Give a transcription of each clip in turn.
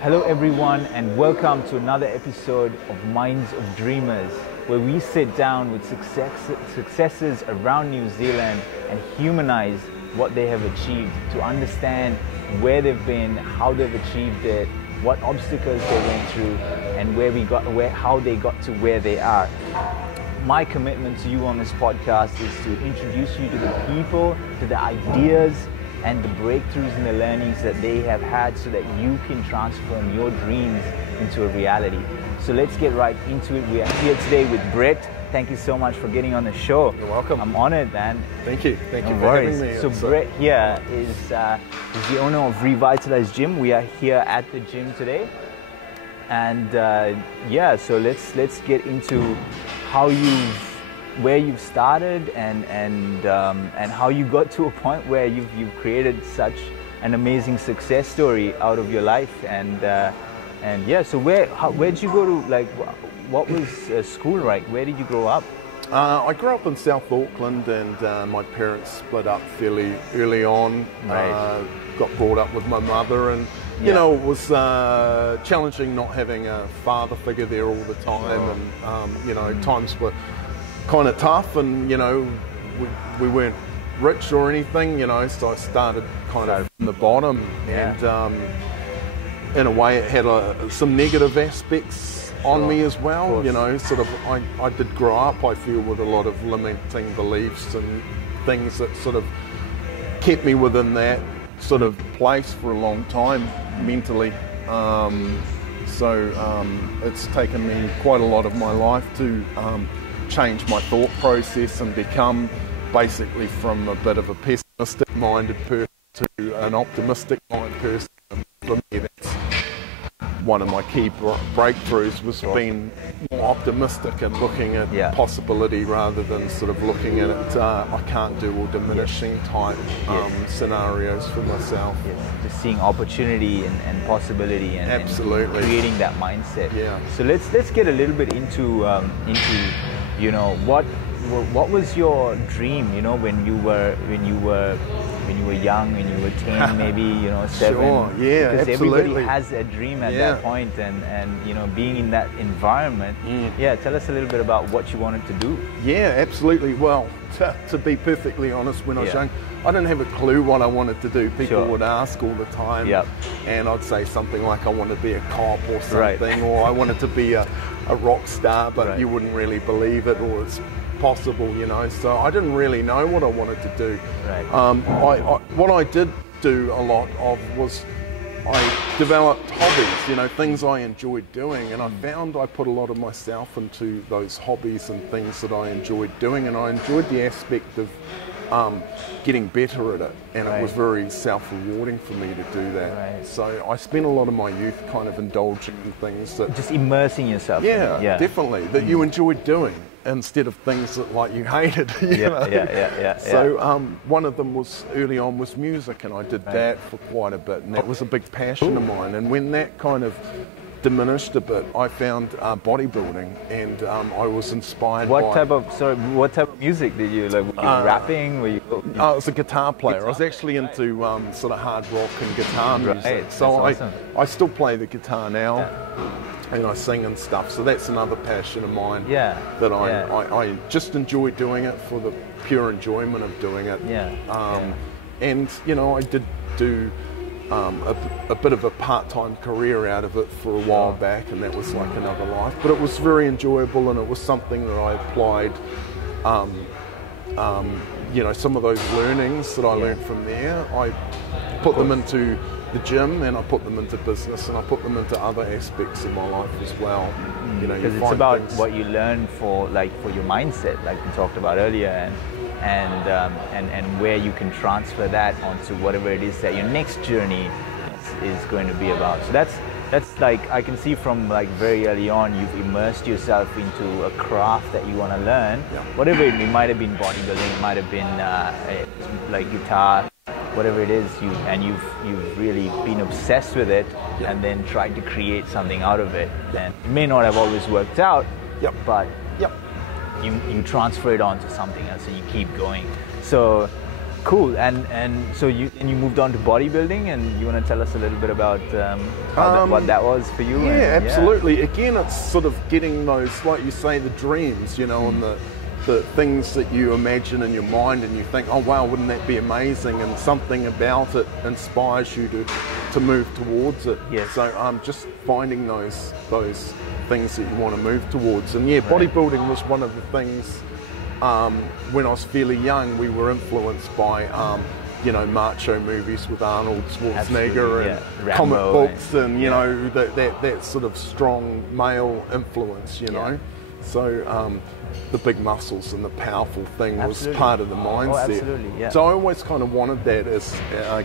Hello everyone, and welcome to another episode of Minds of Dreamers, where we sit down with successes around New Zealand and humanize what they have achieved, to understand where they've been, how they've achieved it, what obstacles they went through, and how they got to where they are. My commitment to you on this podcast is to introduce you to the people, to the ideas, and the breakthroughs and the learnings that they have had, so that you can transform your dreams into a reality. So let's get right into it. We are here today with Brent. Thank you so much for getting on the show. You're welcome. I'm honored, man. Thank you for having me. So Brent here is the owner of Revitalize Gym. We are here at the gym today, and so let's get into where you've started and how you got to a point where you've created such an amazing success story out of your life, so where did you go to, like, what was school like? Where did you grow up? I grew up in South Auckland, and my parents split up fairly early on. Right. Got brought up with my mother, and you know, it was challenging not having a father figure there all the time, and times were kind of tough, and we weren't rich or anything, so I started kind of from the bottom, and in a way it had some negative aspects on me as well. I did grow up, I feel, with a lot of limiting beliefs and things that sort of kept me within that sort of place for a long time mentally. It's taken me quite a lot of my life to change my thought process and become basically from a bit of a pessimistic minded person to an optimistic minded person. For me, that's one of my key breakthroughs, was being more optimistic and looking at possibility rather than sort of looking at it I can't do, or diminishing type scenarios for myself. Just seeing opportunity and possibility, and absolutely, and creating that mindset. So let's get a little bit into what was your dream, when you were young, when you were 10, maybe 7. Sure, because absolutely. Everybody has a dream at that point, and being in that environment. Tell us a little bit about what you wanted to do. Absolutely. Well, to be perfectly honest, when I was young, I didn't have a clue what I wanted to do. People would ask all the time, and I'd say something like, I want to be a cop or something, or I wanted to be a rock star, but you wouldn't really believe it, or it's possible, so I didn't really know what I wanted to do. What I did do a lot of was I developed hobbies, things I enjoyed doing, and I found I put a lot of myself into those hobbies and things that I enjoyed doing, and I enjoyed the aspect of getting better at it, and it was very self-rewarding for me to do that. So I spent a lot of my youth kind of indulging in things that... Just immersing yourself in it. Definitely, that you enjoyed doing, instead of things that you hated. So one of them was, early on, was music, and I did that for quite a bit, and that was a big passion of mine. And when that kind of diminished a bit, I found bodybuilding, and I was inspired by... What type of music did you like? Were you rapping? Were you... I was a guitar player. I was actually into sort of hard rock and guitar music. So awesome. I still play the guitar now, and I sing and stuff. So that's another passion of mine. That I just enjoy doing it for the pure enjoyment of doing it. And I did do a bit of a part-time career out of it for a while back, and that was like another life. But it was very enjoyable, and it was something that I applied. Some of those learnings that I learned from there, I put them into the gym, and I put them into business, and I put them into other aspects of my life as well. Because it's about what you learn for your mindset, like we talked about earlier, and where you can transfer that onto whatever it is that your next journey is going to be about. So that's like, I can see from very early on, you've immersed yourself into a craft that you want to learn. Whatever it might have been, bodybuilding, it might have been like guitar, whatever it is, you've really been obsessed with it, and then tried to create something out of it. And it may not have always worked out, but you transfer it on to something else, and you keep going. So Cool. And so you moved on to bodybuilding, and you want to tell us a little bit about what that was for you? Yeah, absolutely. Again, it's sort of getting those, like you say, the dreams, you know, and the things that you imagine in your mind, and you think, oh wow, wouldn't that be amazing? And something about it inspires you to move towards it. Yes. So just finding those things that you want to move towards. And yeah, bodybuilding was one of the things. When I was fairly young, we were influenced by, you know, macho movies with Arnold Schwarzenegger and comic books, and you know that sort of strong male influence, you know. So the big muscles and the powerful thing was part of the mindset. Oh, absolutely, yeah. So I always kind of wanted that as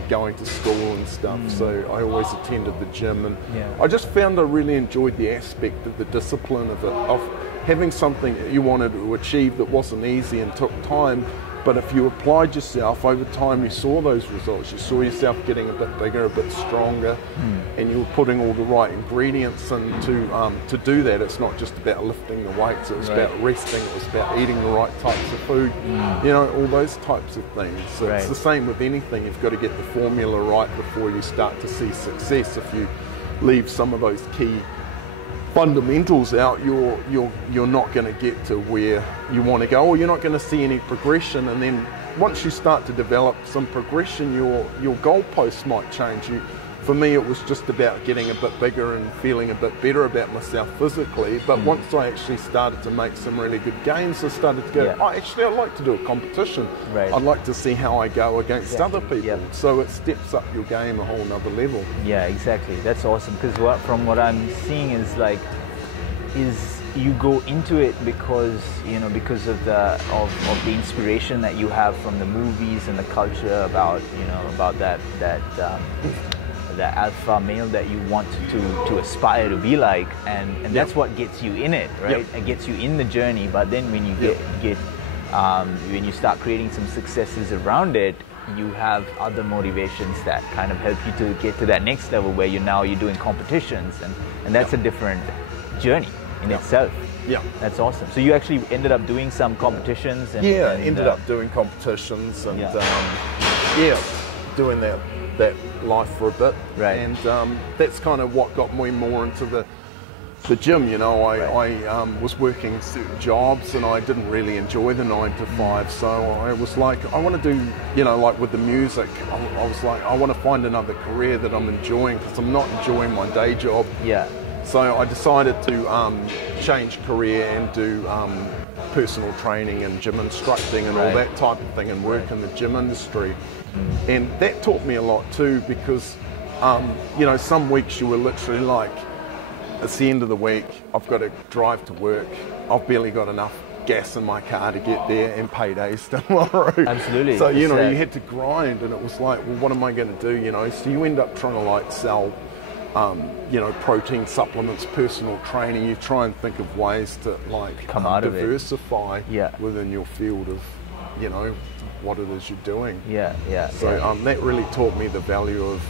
going to school and stuff. So I always attended the gym, and I just found I really enjoyed the aspect of the discipline of it, of having something that you wanted to achieve that wasn't easy and took time, but if you applied yourself over time, you saw those results. You saw yourself getting a bit bigger, a bit stronger, and you were putting all the right ingredients in to do that. It's not just about lifting the weights, it was about resting, it was about eating the right types of food, you know, all those types of things. So it's the same with anything. You've got to get the formula right before you start to see success. If you leave some of those key fundamentals out, you're not going to get to where you want to go, or you're not going to see any progression. And then once you start to develop some progression, your goalposts might change. For me, it was just about getting a bit bigger and feeling a bit better about myself physically. But once I actually started to make some really good gains, I started to go, oh, actually, I'd like to do a competition. I'd like to see how I go against other people. So it steps up your game a whole nother level. Yeah, exactly. That's awesome, because from what I'm seeing is like, you go into it because, you know, because of the inspiration that you have from the movies and the culture about, you know, about that alpha male that you want to aspire to be like, and that's what gets you in it, right? It gets you in the journey. But then when you when you start creating some successes around it, you have other motivations that kind of help you to get to that next level where you're doing competitions, and that's a different journey in itself. That's awesome. So you actually ended up doing some competitions, and ended up doing competitions, and doing that life for a bit, and that's kind of what got me more into the gym. You know, I was working certain jobs and I didn't really enjoy the 9 to 5, so I was like, I want to do, you know, like with the music, I was like, I want to find another career that I'm enjoying, because I'm not enjoying my day job. So I decided to change career and do personal training and gym instructing and all that type of thing, and work in the gym industry. And that taught me a lot too, because you know, some weeks you were literally like, it's the end of the week, I've got to drive to work, I've barely got enough gas in my car to get there, and payday's tomorrow. Absolutely. So, you know, you had to grind, and it was like, well, what am I going to do, you know? So you end up trying to like sell you know, protein supplements, personal training. You try and think of ways to like diversify within your field of, you know, what it is you're doing. So that really taught me the value of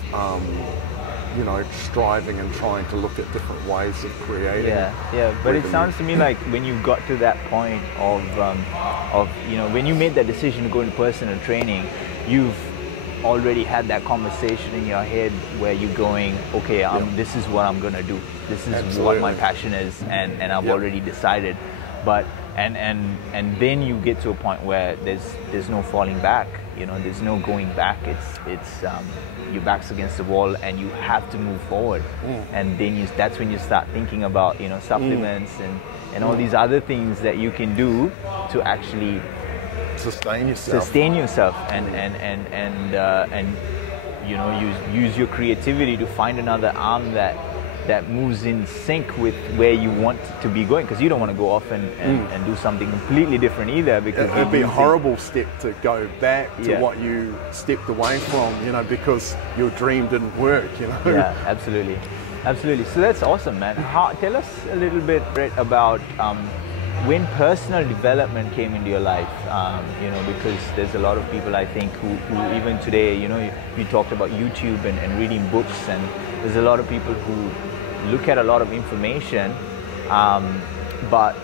you know, striving and trying to look at different ways of creating. But it sounds to me like when you got to that point of you know, when you made that decision to go into personal training, you've already had that conversation in your head where you're going, okay, this is what I'm gonna do. This is what my passion is, and I've already decided. But and then you get to a point where there's no falling back. You know, there's no going back. It's your back's against the wall, and you have to move forward. And then that's when you start thinking about, you know, supplements and all these other things that you can do to actually sustain yourself, and you know, use your creativity to find another arm that moves in sync with where you want to be going, because you don't want to go off and do something completely different either, because it'd be a horrible step to go back to what you stepped away from, you know, because your dream didn't work, you know. Absolutely. So that's awesome, man. Tell us a little bit, Brett, about when personal development came into your life, you know, because there's a lot of people, I think, who even today, you know, you talked about YouTube and reading books, and there's a lot of people who look at a lot of information, but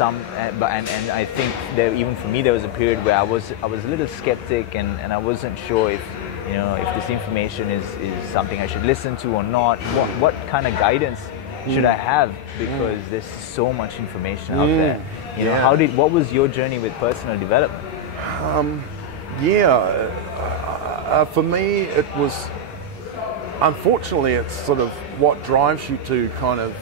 and I think there, even for me, there was a period where I was a little skeptic, and I wasn't sure if, you know, if this information is something I should listen to or not. What kind of guidance should I have, because there's so much information out there. You know, what was your journey with personal development? For me, it was, unfortunately, it's sort of what drives you to kind of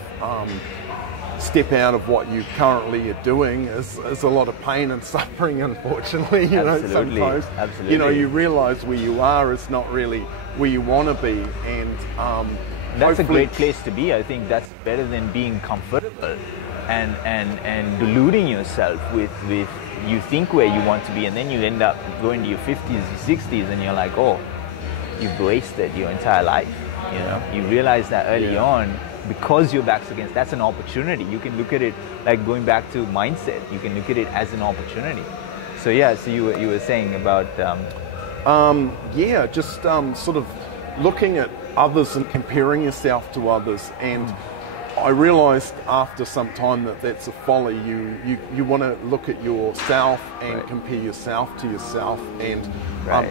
step out of what you currently are doing is a lot of pain and suffering, unfortunately. You know, sometimes you know, you realize where you are is not really where you want to be, and that's a great place to be. I think that's better than being comfortable and deluding yourself with you think where you want to be, and then you end up going to your 50s, your 60s, and you're like, oh, you've wasted your entire life. You know, you realize that early on, because your back's against, that's an opportunity. You can look at it like going back to mindset. You can look at it as an opportunity. So yeah, so you were saying about just sort of looking at others and comparing yourself to others, and I realized after some time that that's a folly. You want to look at yourself and compare yourself to yourself, and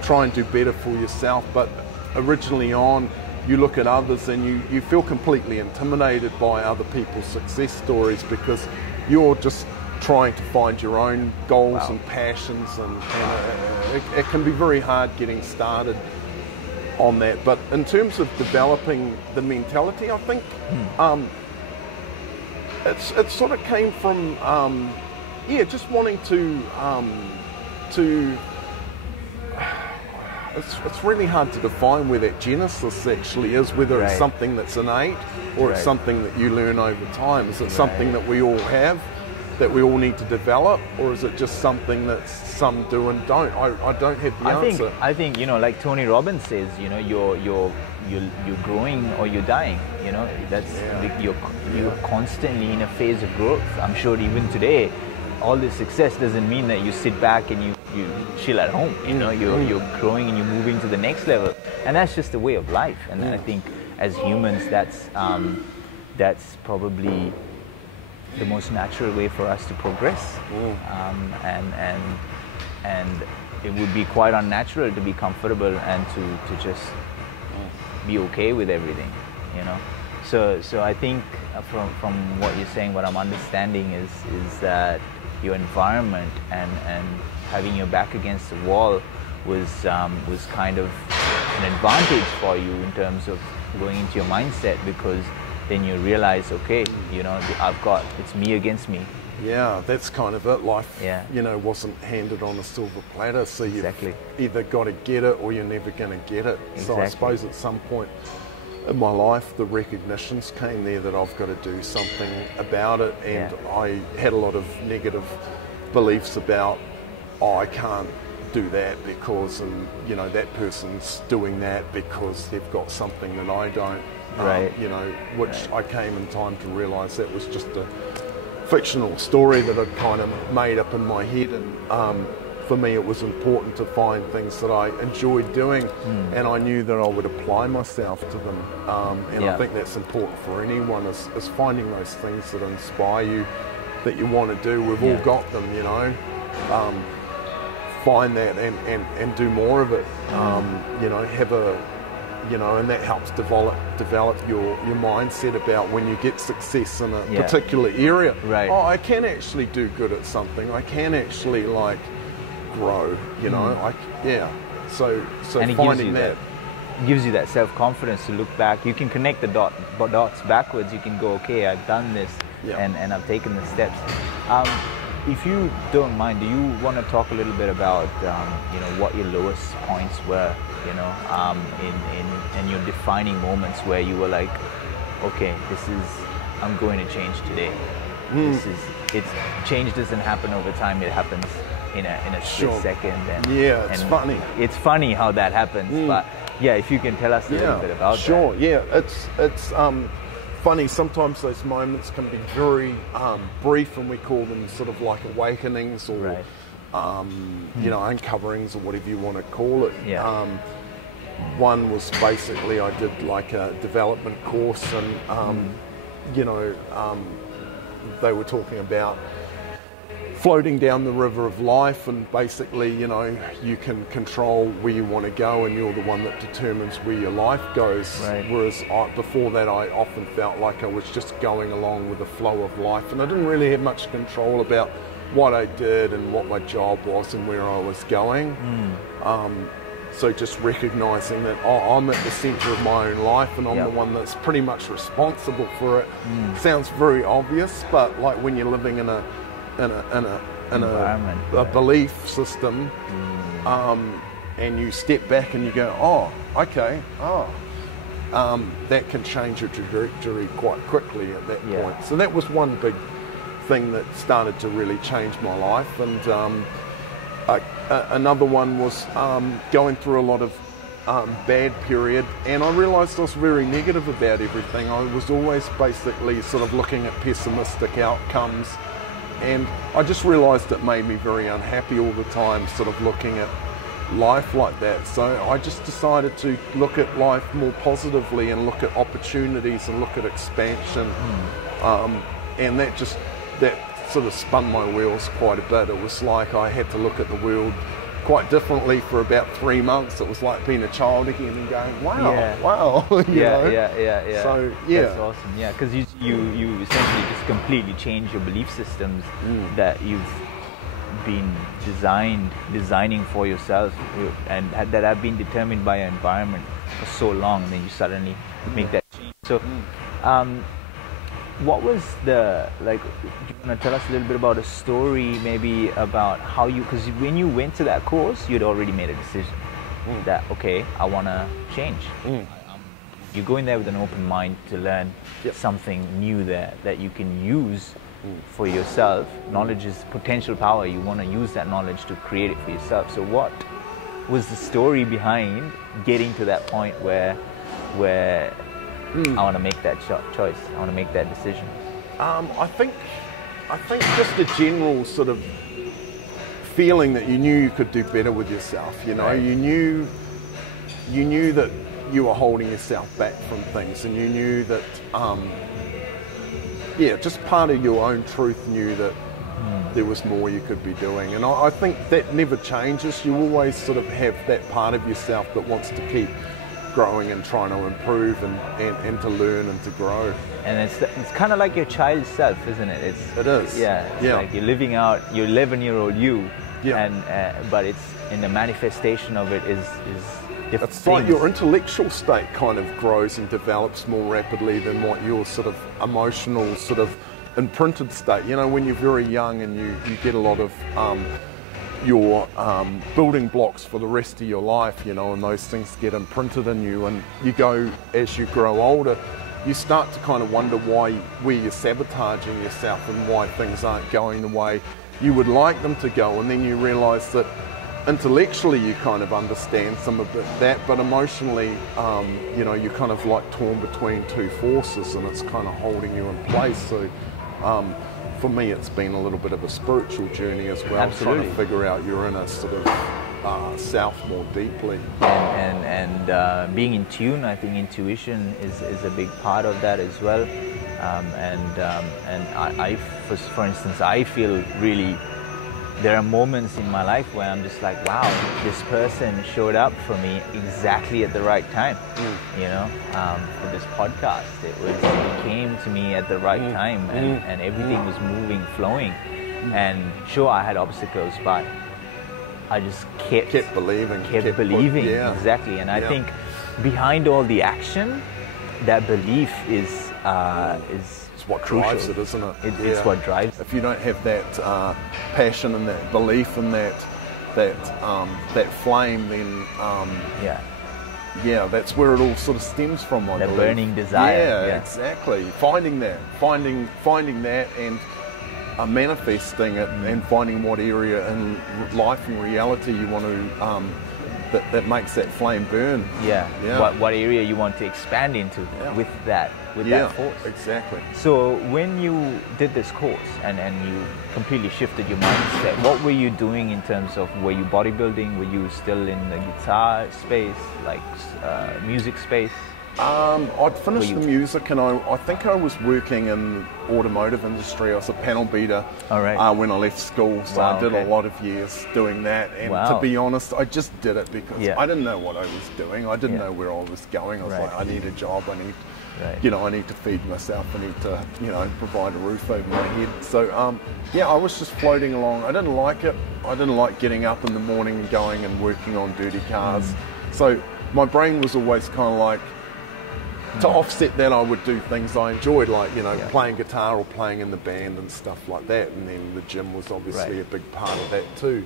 try and do better for yourself. But originally on, you look at others and you feel completely intimidated by other people's success stories, because you're just trying to find your own goals and passions, and it can be very hard getting started on that. But in terms of developing the mentality, I think it sort of came from just wanting to it's really hard to define where that genesis actually is, whether it's something that's innate or it's something that you learn over time. Is it something that we all have, that we all need to develop, or is it just something that some do and don't? I don't have the answer. I think, you know, like Tony Robbins says, you know, you're growing or you're dying. You know, that's you're constantly in a phase of growth. I'm sure even today, all this success doesn't mean that you sit back and you chill at home. You know, you're growing and you're moving to the next level, and that's just the way of life. And I think as humans, that's probably the most natural way for us to progress. And it would be quite unnatural to be comfortable and to just be okay with everything. You know, so I think from what you're saying, what I'm understanding is that your environment and having your back against the wall was kind of an advantage for you in terms of going into your mindset, because then you realize, okay, you know, it's me against me. Yeah, that's kind of it. Life, you know, wasn't handed on a silver platter, so you've either got to get it or you're never going to get it. So I suppose at some point in my life, the recognitions came there that I've got to do something about it, and I had a lot of negative beliefs about, I can't do that because, and you know, that person's doing that because they've got something that I don't. You know, which I came in time to realise that was just a fictional story that I'd kind of made up in my head, and for me it was important to find things that I enjoyed doing, and I knew that I would apply myself to them, and I think that's important for anyone, is finding those things that inspire you, that you want to do. We've all got them, you know. Find that and do more of it. You know, have a, you know, and that helps develop your mindset about when you get success in a particular area. Oh, I can actually do good at something. I can actually like grow. You know, So and finding that gives you that self-confidence to look back. You can connect the dots backwards. You can go, okay, I've done this, and I've taken the steps. If you don't mind, do you want to talk a little bit about you know, what your lowest points were? You know, in your defining moments where you were like, okay, I'm going to change today. Change doesn't happen over time. It happens in a split second. And, it's funny. It's funny how that happens. But yeah, if you can tell us a little bit about that. Sure. Yeah, it's funny. Sometimes those moments can be very brief, and we call them sort of like awakenings, or you know, uncoverings, or whatever you want to call it. One was basically, I did like a development course, and you know, they were talking about floating down the river of life, and basically, you know, you can control where you want to go, and you're the one that determines where your life goes. Right. Whereas before that, I often felt like I was just going along with the flow of life, and I didn't really have much control about what I did and what my job was and where I was going. So just recognizing that I'm at the center of my own life, and I'm the one that's pretty much responsible for it. Sounds very obvious, but like when you're living in a belief system, and you step back and you go, oh, okay, that can change your trajectory quite quickly at that point. So that was one big thing that started to really change my life. And another one was going through a lot of bad period, and I realised I was very negative about everything. I was always basically sort of looking at pessimistic outcomes, and I just realised it made me very unhappy all the time, sort of looking at life like that. So I just decided to look at life more positively and look at opportunities and look at expansion, and that sort of spun my wheels quite a bit. It was like I had to look at the world quite differently for about 3 months. It was like being a child again and going, wow, you know? So that's awesome. Yeah, because you essentially just completely changed your belief systems that you've been designing for yourself, and that have been determined by your environment for so long, and then you suddenly make that change. So what was do you want to tell us a little bit about a story, maybe about how because when you went to that course, you'd already made a decision that, okay, I want to change. You go in there with an open mind to learn something new there that you can use for yourself. Knowledge is potential power. You want to use that knowledge to create it for yourself. So what was the story behind getting to that point where I want to make that choice, I want to make that decision? I think just a general sort of feeling that you knew you could do better with yourself. You know, you knew that you were holding yourself back from things, and you knew that, just part of your own truth knew that there was more you could be doing. And I think that never changes. You always sort of have that part of yourself that wants to keep growing and trying to improve and to learn and to grow. And it's kind of like your child self, isn't it? It is. Yeah. It's like you're living out your 11-year-old you, and but it's in the manifestation of it is different. It's like your intellectual state kind of grows and develops more rapidly than what your sort of emotional sort of imprinted state. You know, when you're very young and you get a lot of your building blocks for the rest of your life, you know, and those things get imprinted in you, and you go, as you grow older, you start to kind of wonder where you're sabotaging yourself and why things aren't going the way you would like them to go. And then you realise that intellectually you kind of understand some of that, but emotionally, you know, you're kind of like torn between two forces, and it's kind of holding you in place. So for me, it's been a little bit of a spiritual journey as well. Absolutely. Trying to figure out your inner sort of self more deeply. And being in tune, I think intuition is a big part of that as well. And I, for instance, I feel really, there are moments in my life where I'm just like, wow, this person showed up for me exactly at the right time. You know, for this podcast, it came to me at the right time, and everything was moving, flowing. And sure, I had obstacles, but I just kept believing, exactly. And I think behind all the action, that belief is what drives it, isn't it? It's what drives it. If you don't have that passion and that belief and that flame, then that's where it all sort of stems from. I believe. Burning desire. Yeah, exactly. Finding that and manifesting it, and finding what area in life and reality you want to that makes that flame burn. What area you want to expand into with that force. Exactly. So when you did this course and you completely shifted your mindset, what were you doing in terms of, were you bodybuilding? Were you still in the guitar space, like music space? I'd finished the music, and I think I was working in the automotive industry. I was a panel beater when I left school, so I did a lot of years doing that. And to be honest, I just did it because I didn't know what I was doing. I didn't know where I was going. I was like, I need a job. I need, you know, I need to feed myself. I need to, you know, provide a roof over my head. So yeah, I was just floating along. I didn't like it. I didn't like getting up in the morning and going and working on dirty cars. So my brain was always kind of like, to offset that, I would do things I enjoyed, like, you know, playing guitar or playing in the band and stuff like that. And then the gym was obviously a big part of that too.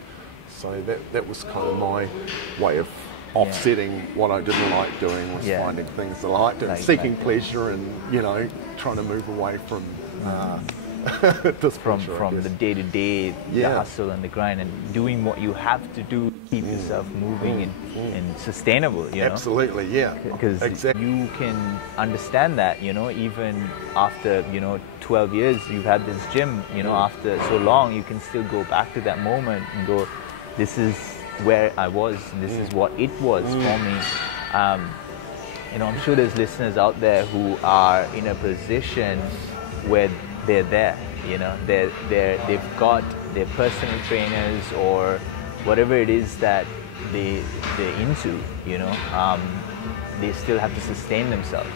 So that was kind of my way of offsetting what I didn't like doing, was finding things I liked doing, seeking pleasure, and, you know, trying to move away from from the day-to-day, the hustle and the grind, and doing what you have to do to keep yourself moving and sustainable, you know? Absolutely, yeah. Because you can understand that, you know, even after, you know, 12 years you've had this gym, you know, after so long, you can still go back to that moment and go, this is where I was, and this is what it was for me. You know, I'm sure there's listeners out there who are in a position where they're there, you know, they've got their personal trainers or whatever it is that they're into, you know, they still have to sustain themselves.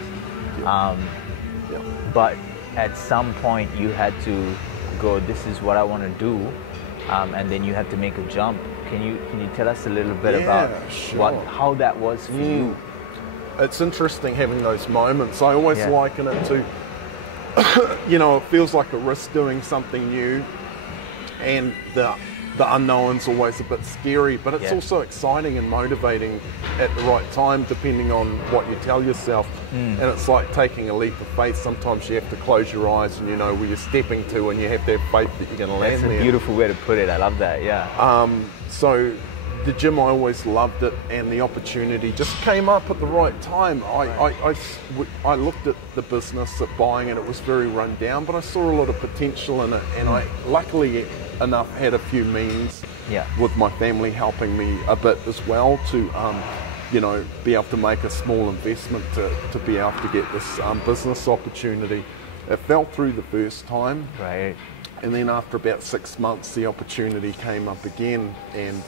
But at some point you had to go, this is what I want to do, and then you had to make a jump. Can you tell us a little bit about how that was for you? It's interesting having those moments. I always liken it to, you know, it feels like a risk doing something new, and the unknown's always a bit scary, but it's also exciting and motivating at the right time, depending on what you tell yourself. And it's like taking a leap of faith. Sometimes you have to close your eyes and you know where you're stepping to, and you have to have faith that you're going to land there. That's a beautiful way to put it. I love that. So the gym, I always loved it, and the opportunity just came up at the right time. I looked at the business, at buying it. It was very run down, but I saw a lot of potential in it, and I luckily enough had a few means with my family helping me a bit as well to you know, be able to make a small investment to be able to get this business opportunity. It fell through the first time, and then after about 6 months the opportunity came up again, and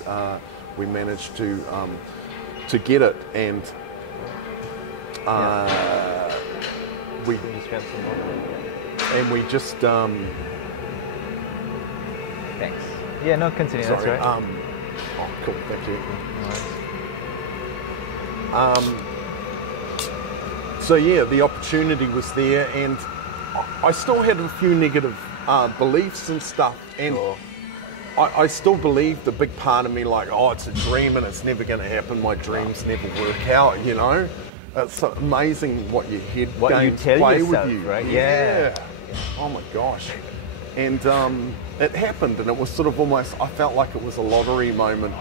we managed to get it, and we just thanks. Yeah, no, continue. Sorry. That's right. Oh, cool. Thank you. So yeah, the opportunity was there, and I still had a few negative beliefs and stuff, and I still believed, a big part of me, like, oh, it's a dream and it's never going to happen. My dreams never work out, you know. It's amazing what your head games play with you, right? Yeah. Oh my gosh. And it happened, and it was sort of almost, I felt like it was a lottery moment.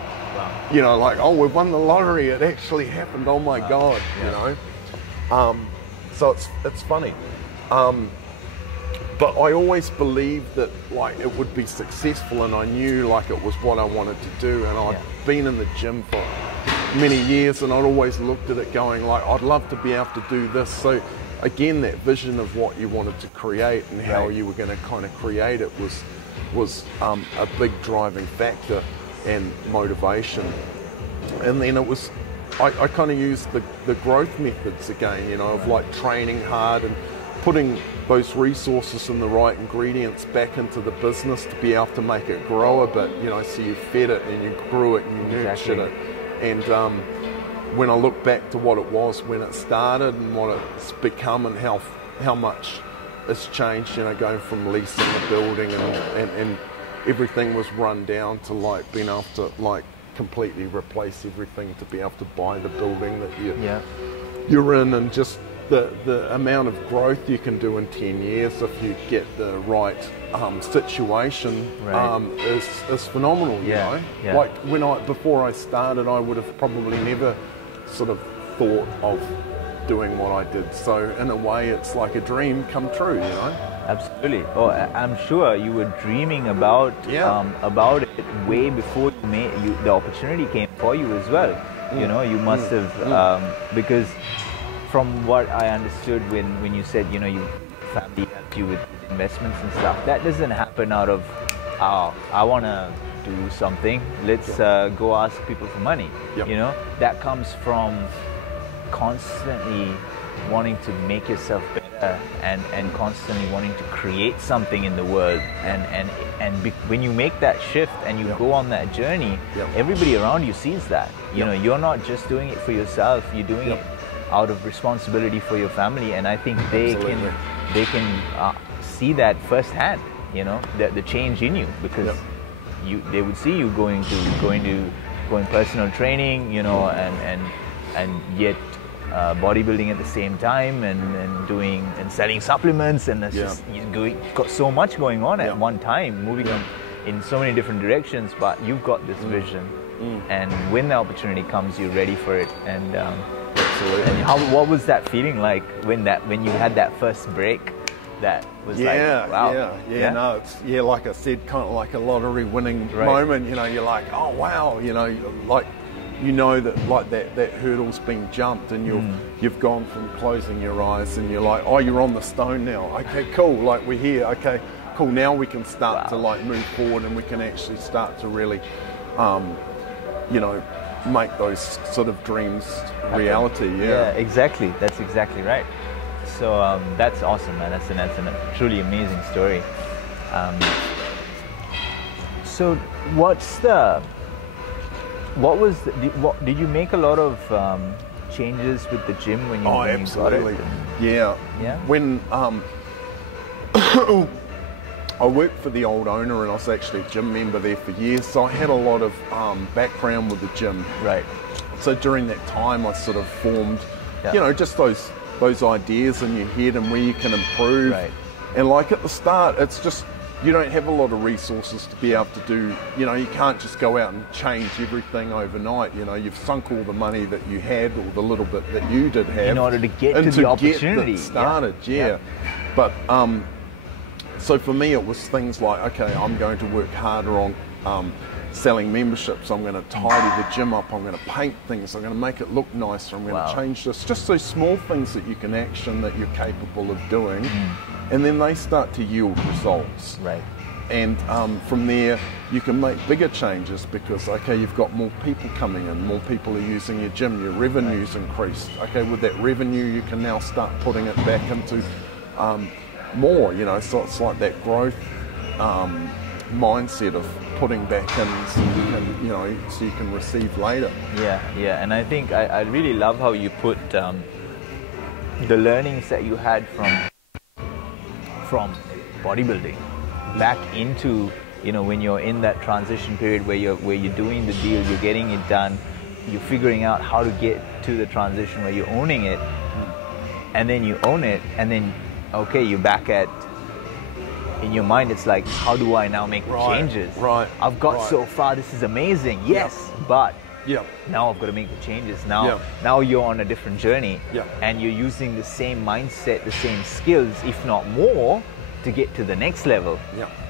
You know, like, oh, we've won the lottery. It actually happened. Oh my God, you know. So it's funny. But I always believed that, like, it would be successful, and I knew, like, it was what I wanted to do. And I'd been in the gym for many years, and I'd always looked at it going, like, I'd love to be able to do this. So again, that vision of what you wanted to create and how you were going to kind of create it was a big driving factor and motivation. And then it was, I kind of used the growth methods again, you know, of like training hard and putting those resources and the right ingredients back into the business to be able to make it grow a bit, you know, so you fed it and you grew it and you nurtured it. And when I look back to what it was when it started and what it's become and how much it's changed, you know, going from leasing the building and everything was run down to like being able to like completely replace everything to be able to buy the building that you're in, and just the amount of growth you can do in 10 years if you get the right situation is phenomenal, you know. Like before I started, I would have probably never sort of thought of doing what I did. So in a way, it's like a dream come true, you know. Absolutely. Oh, I'm sure you were dreaming about it way before the opportunity came for you as well. You know, you must have because from what I understood when you said, you know, your family helped you with investments and stuff, that doesn't happen out of, oh, I want to do something, let's go ask people for money. You know, that comes from constantly wanting to make yourself better and constantly wanting to create something in the world, and when you make that shift and you go on that journey, everybody around you sees that. You know, you're not just doing it for yourself, you're doing it out of responsibility for your family, and I think they can see that firsthand, you know, the change in you, because they would see you going personal training, you know, and yet bodybuilding at the same time, and doing and selling supplements, and it's just you've got so much going on at one time, moving in so many different directions, but you've got this vision, and when the opportunity comes, you're ready for it. And what was that feeling like when you had that first break? That was like, wow. No, it's like I said, kind of like a lottery winning moment. You know, you're like, oh wow, you know, like, you know that like that hurdle's been jumped, and you've gone from closing your eyes and you're like, oh, you're on the stone now. Okay, cool. Like, we're here. Okay, cool. Now we can start to like move forward, and we can actually start to really, you know, make those sort of dreams reality. Yeah, exactly. That's exactly right. So that's awesome, man. That's a truly amazing story. So did you make a lot of changes with the gym when you absolutely got it? Yeah. When I worked for the old owner, and I was actually a gym member there for years, so I had a lot of background with the gym. Right. So during that time, I sort of formed, you know, just those ideas in your head and where you can improve. Right. And like at the start, it's just, you don't have a lot of resources to be able to do, you know, you can't just go out and change everything overnight. You know, you've sunk all the money that you had, or the little bit that you did have, in order to get to the opportunity. Get started. But so for me, it was things like, okay, I'm going to work harder on selling memberships, I'm going to tidy the gym up, I'm going to paint things, I'm going to make it look nicer, I'm going to change this. Just those small things that you can action, that you're capable of doing, and then they start to yield results. Right. And from there, you can make bigger changes, because, okay, you've got more people coming in, more people are using your gym, your revenue's increased. Okay, with that revenue, you can now start putting it back into more, you know, so it's like that growth mindset of putting back in, so you can, you know, so you can receive later. Yeah, and I think I really love how you put the learnings that you had from bodybuilding back into, you know, when you're in that transition period where you're doing the deal, you're getting it done, you're figuring out how to get to the transition where you're owning it, and then you own it, and then okay, you're back at, in your mind, it's like, how do I now make changes? Right. I've got so far, this is amazing. Yes, but now I've got to make the changes. Now you're on a different journey, and you're using the same mindset, the same skills, if not more, to get to the next level.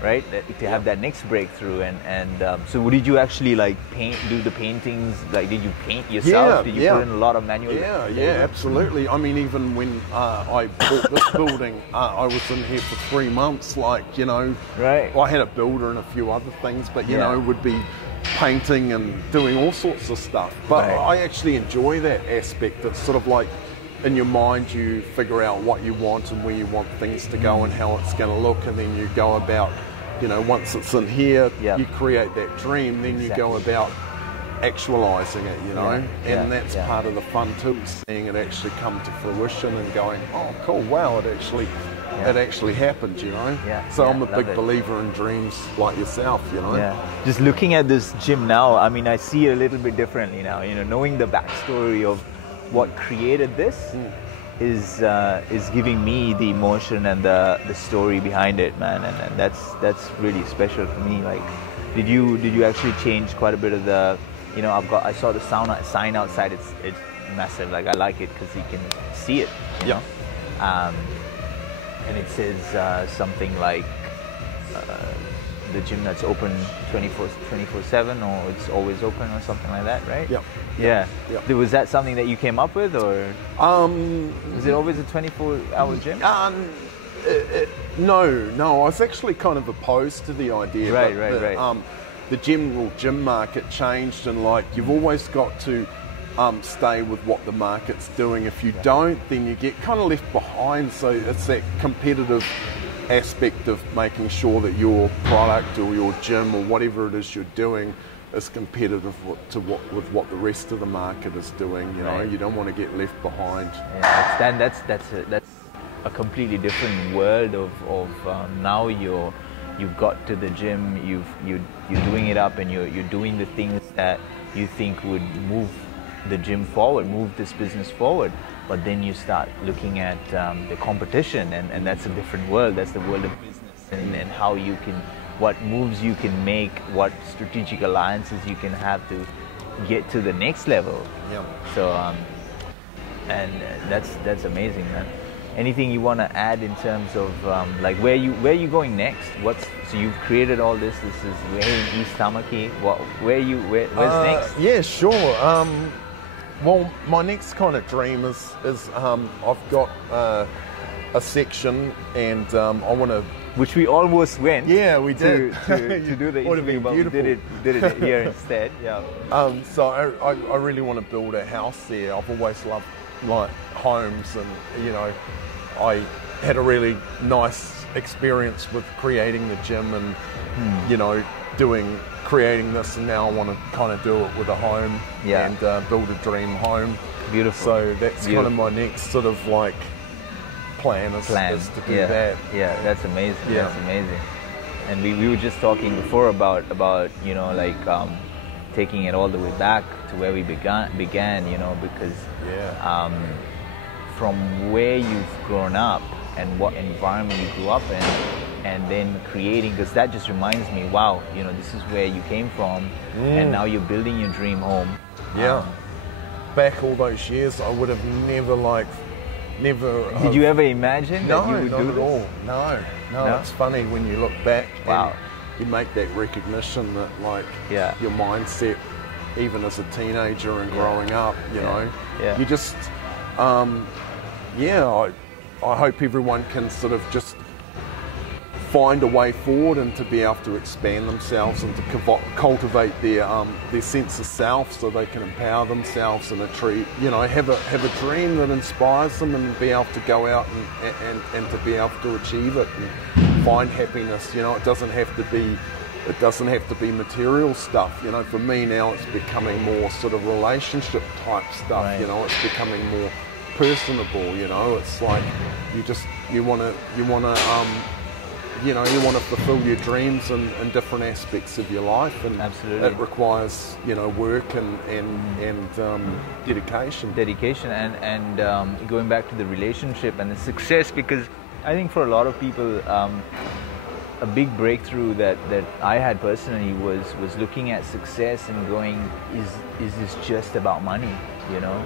Right? To have that next breakthrough. And so did you actually like do the paintings? Like, did you paint yourself? Did you put in a lot of manual? Yeah, absolutely. I mean, even when I bought this building, I was in here for 3 months, like, you know, I had a builder and a few other things, but you know, would be painting and doing all sorts of stuff. But I actually enjoy that aspect. It's sort of like, in your mind, you figure out what you want and where you want things to go and how it's going to look, and then you go about, you know, once it's in here, you create that dream, then you go about actualizing it, you know, and that's part of the fun too, seeing it actually come to fruition and going, oh cool, wow, it actually happened, you know. So I'm a big believer in dreams like yourself, you know. Just looking at this gym now, I mean, I see it a little bit differently now, you know, knowing the backstory of what created this is giving me the emotion and the story behind it, man, and that's really special for me. Like, did you actually change quite a bit of the, you know, I saw the sign outside. It's massive. Like, I like it because you can see it. You know? And it says something like the gym that's open 24/7, or it's always open, or something like that, right? Yep. Yeah. Yep. Was that something that you came up with, or was it always a 24-hour gym? No. I was actually kind of opposed to the idea. Right. The general gym market changed, and like you've always got to stay with what the market's doing. If you don't, then you get kind of left behind. So it's that competitive aspect of making sure that your product or your gym or whatever it is you're doing is competitive with what the rest of the market is doing. You know, you don't want to get left behind. Yeah, that's a completely different world of now you've got to the gym, you're doing it up, and you're doing the things that you think would move the gym forward, move this business forward. But then you start looking at the competition, and that's a different world. That's the world of business, and how you can, what moves you can make, what strategic alliances you can have to get to the next level. Yeah. So and that's amazing, man. Anything you want to add in terms of like where you going next? So you've created all this. This is we're in East Tamaki. Where's next? Yeah, sure. Well, my next kind of dream is I've got a section, and I want to. Which we almost went. Yeah, we did to do the interview, but we did it here instead. Yeah. So I really want to build a house there. I've always loved like homes, and you know, I had a really nice experience with creating the gym, and you know, creating this, and now I want to kind of do it with a home and build a dream home. Beautiful. So that's kind of my next sort of like plan is to do that. Yeah, that's amazing. Yeah. That's amazing. And we were just talking before about you know, like taking it all the way back to where we began, you know, because from where you've grown up and what environment you grew up in, and then creating, because that just reminds me, wow, you know, this is where you came from, and now you're building your dream home. Yeah. Back all those years, I would have never. Did you ever imagine that you would not do at this? all. No. It's funny when you look back. Wow. And you make that recognition that like your mindset, even as a teenager and growing up, you know, you just, I hope everyone can sort of just find a way forward, and to be able to expand themselves, and to cultivate their sense of self, so they can empower themselves and have a dream that inspires them, and be able to go out and to be able to achieve it and find happiness. You know, it doesn't have to be material stuff. You know, for me now it's becoming more sort of relationship type stuff. Right. You know, it's becoming more personable. You know, it's like you want to fulfill your dreams in different aspects of your life, and absolutely, it requires, you know, work and dedication. Dedication and going back to the relationship and the success, because I think for a lot of people, a big breakthrough that I had personally was looking at success and going, is this just about money? You know,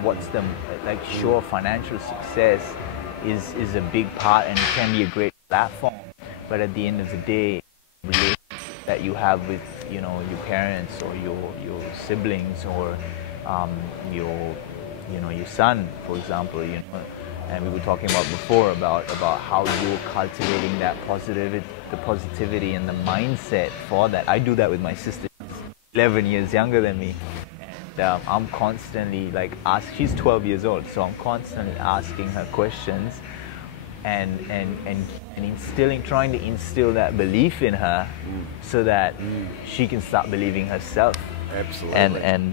what's the sure, financial success is a big part, and it can be a great platform, but at the end of the day, relationship that you have with, you know, your parents or your siblings, or your son, for example, you know, and we were talking about before about how you're cultivating that positivity and the mindset for that. I do that with my sister, 11 years younger than me. I'm constantly she's 12 years old, so I'm constantly asking her questions and trying to instill that belief in her, so that she can start believing herself. Absolutely. And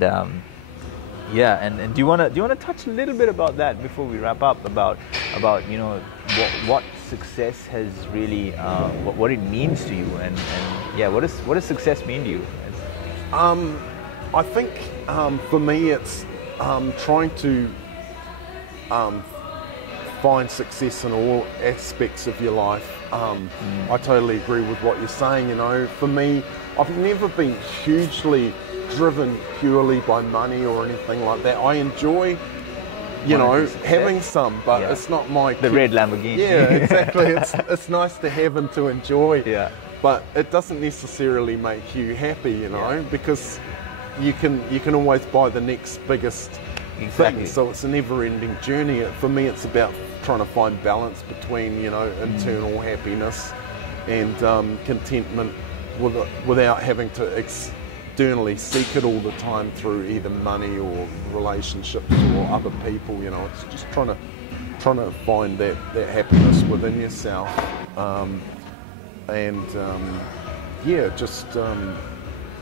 do you want to touch a little bit about that before we wrap up, about you know, what success has really what it means to you, and what does success mean to you? I think for me it's trying to find success in all aspects of your life. I totally agree with what you're saying. You know, for me, I've never been hugely driven purely by money or anything like that. I enjoy, you know, having some, but it's not my... The red Lamborghini. Yeah, exactly. It's nice to have and to enjoy. Yeah. but it doesn't necessarily make you happy, you know, because you can always buy the next biggest thing. So it's a never-ending journey. For me, it's about trying to find balance between, you know, internal happiness and contentment without having to externally seek it all the time through either money or relationships or other people. You know, it's just trying to find that happiness within yourself,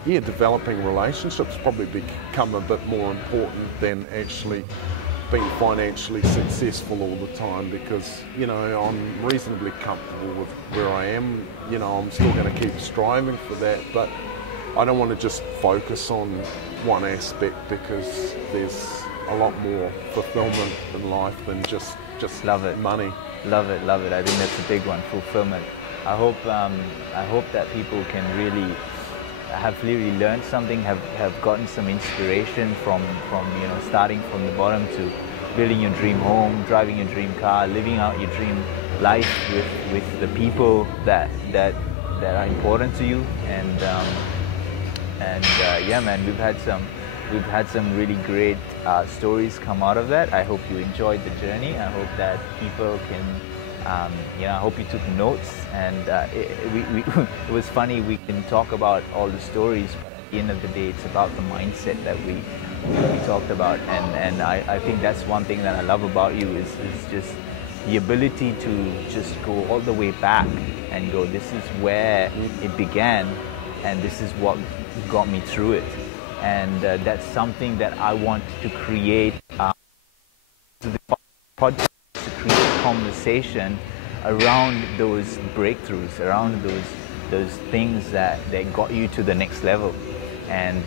developing relationships probably become a bit more important than actually being financially successful all the time, because, you know, I'm reasonably comfortable with where I am. You know, I'm still going to keep striving for that, but I don't want to just focus on one aspect, because there's a lot more fulfillment in life than just love it. Money. Love it. I think that's a big one, fulfillment. I hope that people can really have learned something, have gotten some inspiration from you know, starting from the bottom to building your dream home, driving your dream car, living out your dream life with the people that are important to you, and yeah, man, we've had some really great stories come out of that. I hope you enjoyed the journey. I hope that people can. You know, I hope you took notes, and it was funny. We can talk about all the stories, but at the end of the day, it's about the mindset that we talked about, and I think that's one thing that I love about you is just the ability to just go all the way back and go, this is where it began, and this is what got me through it, and that's something that I want to create. The podcast, to create conversation around those breakthroughs, around those things that got you to the next level, and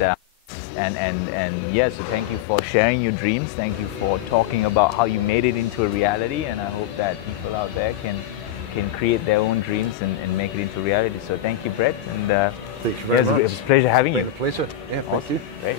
yeah. So thank you for sharing your dreams. Thank you for talking about how you made it into a reality, and I hope that people out there can create their own dreams and make it into reality. So thank you, Brett, and thank you very much. It was a pleasure having you. It's been a pleasure. Yeah, thank you. Great.